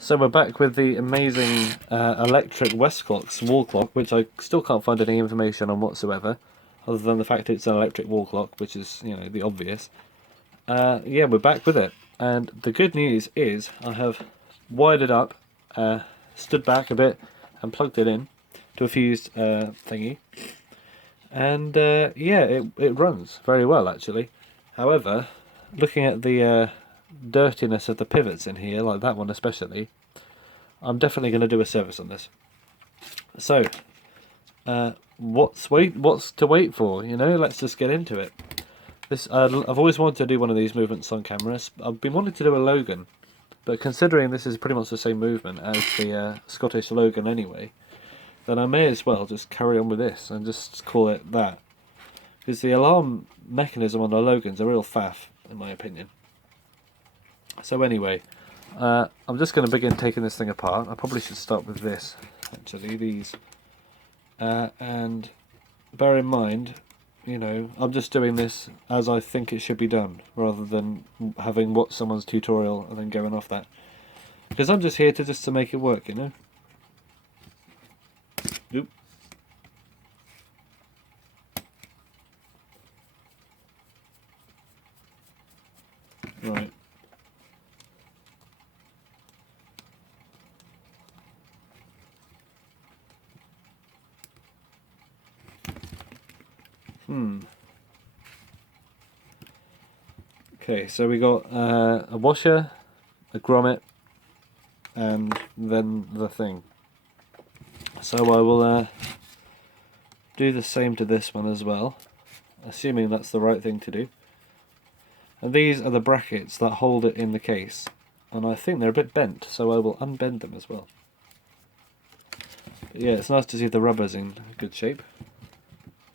So we're back with the amazing electric Westclox wall clock, which I still can't find any information on whatsoever, other than the fact it's an electric wall clock, which is, you know, the obvious. Yeah, we're back with it, and the good news is I have wired it up, stood back a bit, and plugged it in to a fused thingy, and yeah, it runs very well actually. However, looking at the dirtiness of the pivots in here, like that one especially, I'm definitely going to do a service on this. So, what's to wait for? You know, let's just get into it. I've always wanted to do one of these movements on cameras. I've been wanting to do a Logan, but considering this is pretty much the same movement as the Scottish Logan anyway, then I may as well just carry on with this and just call it that. Because the alarm mechanism on the Logan's a real faff, in my opinion. So anyway, I'm just going to begin taking this thing apart. I probably should start with this, actually, these. And bear in mind, you know, I'm just doing this as I think it should be done, rather than having watched someone's tutorial and then going off that. Because I'm just here to make it work, you know. Oop. Right. Okay, so we got a washer, a grommet, and then the thing. So I will do the same to this one as well, assuming that's the right thing to do. And these are the brackets that hold it in the case, and I think they're a bit bent, so I will unbend them as well. But yeah, it's nice to see the rubber's in good shape,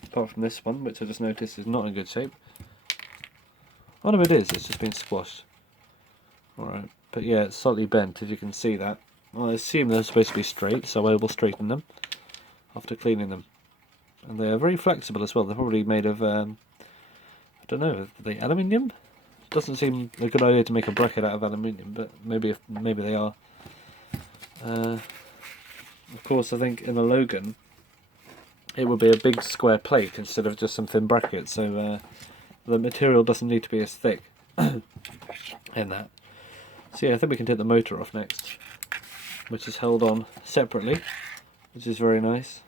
apart from this one, which I just noticed is not in good shape. Oh no, it is, it's just been squashed. Alright, but yeah, it's slightly bent, as you can see that. I assume they're supposed to be straight, so I will straighten them after cleaning them. And they are very flexible as well. They're probably made of, I don't know, are they aluminium? Doesn't seem a good idea to make a bracket out of aluminium, but maybe they are. Of course, I think in the Logan, it would be a big square plate instead of just some thin brackets, so the material doesn't need to be as thick in that. So yeah, I think we can take the motor off next, which is held on separately, which is very nice.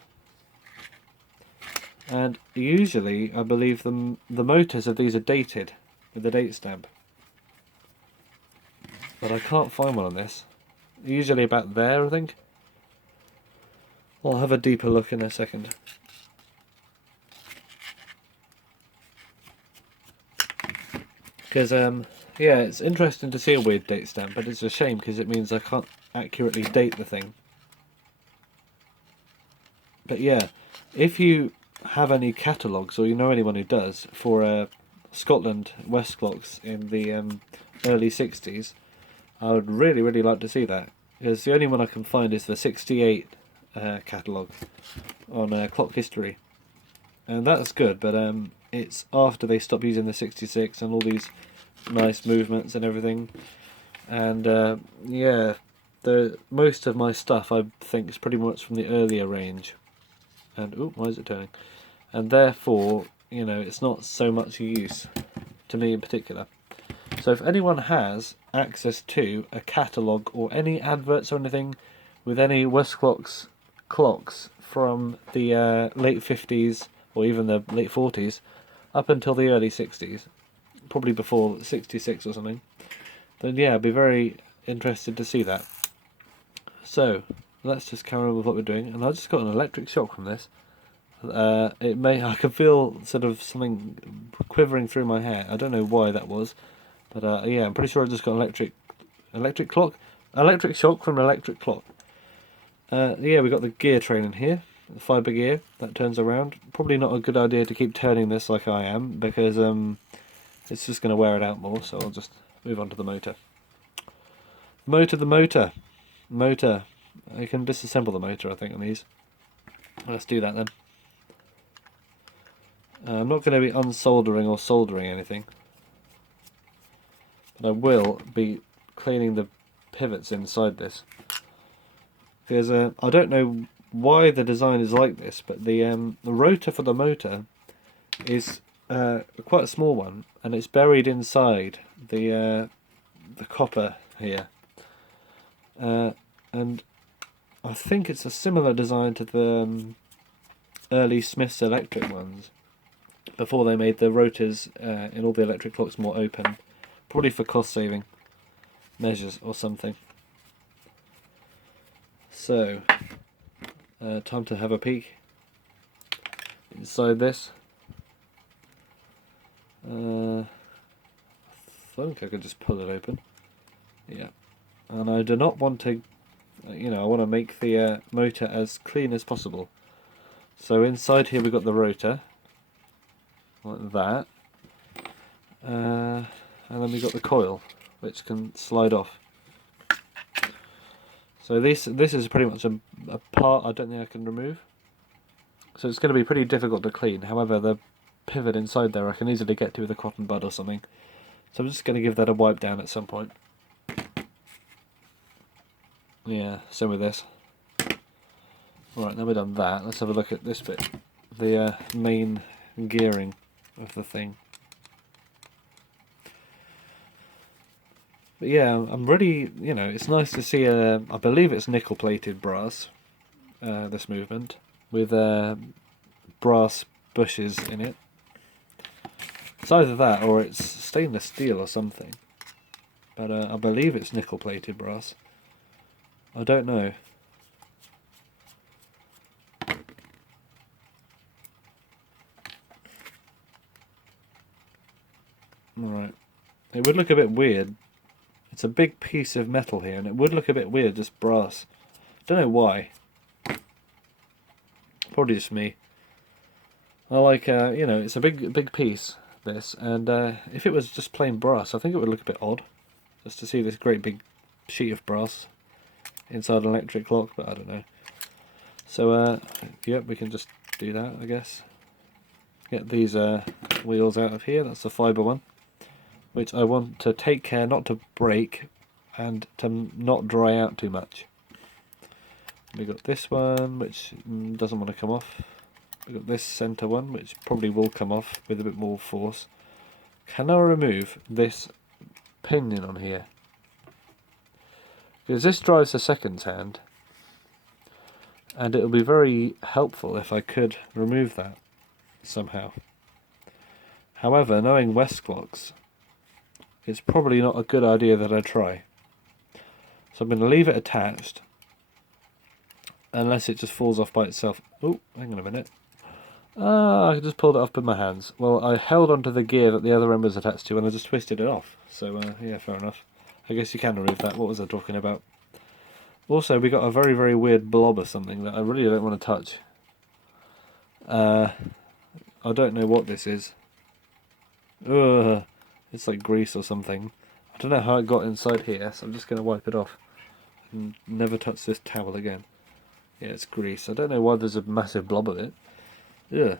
And usually, I believe the motors of these are dated with the date stamp, but I can't find one on this. Usually about there, I think. I'll have a deeper look in a second. Because yeah, it's interesting to see a weird date stamp, but it's a shame because it means I can't accurately date the thing. But yeah, if you have any catalogues, or you know anyone who does, for Scotland Westclox in the early 60s, I would really like to see that. Because the only one I can find is the 68 catalogue on Clock History. And that's good, but it's after they stopped using the 66 and all these nice movements and everything. And yeah, most of my stuff I think is pretty much from the earlier range. And oh, why is it turning? And therefore, you know, it's not so much use to me in particular. So if anyone has access to a catalogue or any adverts or anything with any Westclox clocks from the late 50s or even the late 40s up until the early 60s, probably before 66 or something, then yeah, I'd be very interested to see that. So let's just carry on with what we're doing, and I just got an electric shock from this. I can feel sort of something quivering through my hair. I don't know why that was, but yeah, I'm pretty sure I just got an electric shock from an electric clock. Yeah, we got the gear train in here, the fibre gear that turns around. Probably not a good idea to keep turning this like I am, because it's just going to wear it out more. So I'll just move on to the motor. Motor. I can disassemble the motor, I think, on these. Let's do that then. I'm not going to be unsoldering or soldering anything, but I will be cleaning the pivots inside this. Because I don't know why the design is like this, but the rotor for the motor is quite a small one, and it's buried inside the copper here. And I think it's a similar design to the early Smith's electric ones, before they made the rotors in all the electric clocks more open, probably for cost saving measures or something. So, time to have a peek inside this. I think I could just pull it open. Yeah, and I do not want to, I want to make the motor as clean as possible. So inside here we've got the rotor, like that, and then we've got the coil, which can slide off. So this is pretty much a part I don't think I can remove. So it's going to be pretty difficult to clean. However, the pivot inside there I can easily get to with a cotton bud or something. So I'm just going to give that a wipe down at some point. Yeah, same with this. Alright, now we've done that, let's have a look at this bit. The main gearing of the thing. But yeah, I'm really, it's nice to see I believe it's nickel plated brass, this movement, with brass bushes in it. It's either that or it's stainless steel or something. But I believe it's nickel plated brass. I don't know. Alright. It would look a bit weird. It's a big piece of metal here, and it would look a bit weird, just brass. Don't know why. Probably just me. I like, it's a big piece, this, and if it was just plain brass, I think it would look a bit odd. Just to see this great big sheet of brass inside an electric clock, but I don't know. So, yep, we can just do that, I guess. Get these wheels out of here, that's the fibre one, which I want to take care not to break and to not dry out too much. We've got this one, which doesn't want to come off. We've got this centre one, which probably will come off with a bit more force. Can I remove this pinion on here? Because this drives the seconds hand, and it'll be very helpful if I could remove that somehow. However, knowing Westclox, it's probably not a good idea that I try. So I'm going to leave it attached, unless it just falls off by itself. Oh, hang on a minute. I just pulled it off with my hands. Well, I held onto the gear that the other end was attached to and I just twisted it off. So, yeah, fair enough. I guess you can remove that. What was I talking about? Also, we got a very, very weird blob or something that I really don't want to touch. I don't know what this is. Ugh, it's like grease or something. I don't know how it got inside here, so I'm just going to wipe it off. And never touch this towel again. Yeah, it's grease. I don't know why there's a massive blob of it. Yeah.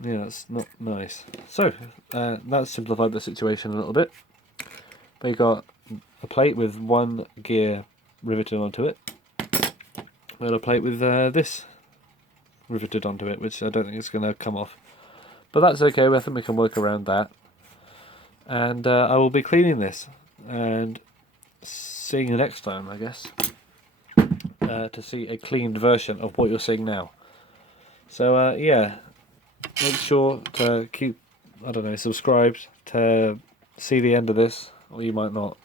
Yeah, that's not nice. So, that's simplified the situation a little bit. We got a plate with one gear riveted onto it. And a plate with this riveted onto it, which I don't think is going to come off. But that's okay, I think we can work around that. And I will be cleaning this and seeing you next time, I guess, to see a cleaned version of what you're seeing now. So yeah, make sure to keep, subscribed to see the end of this, or you might not.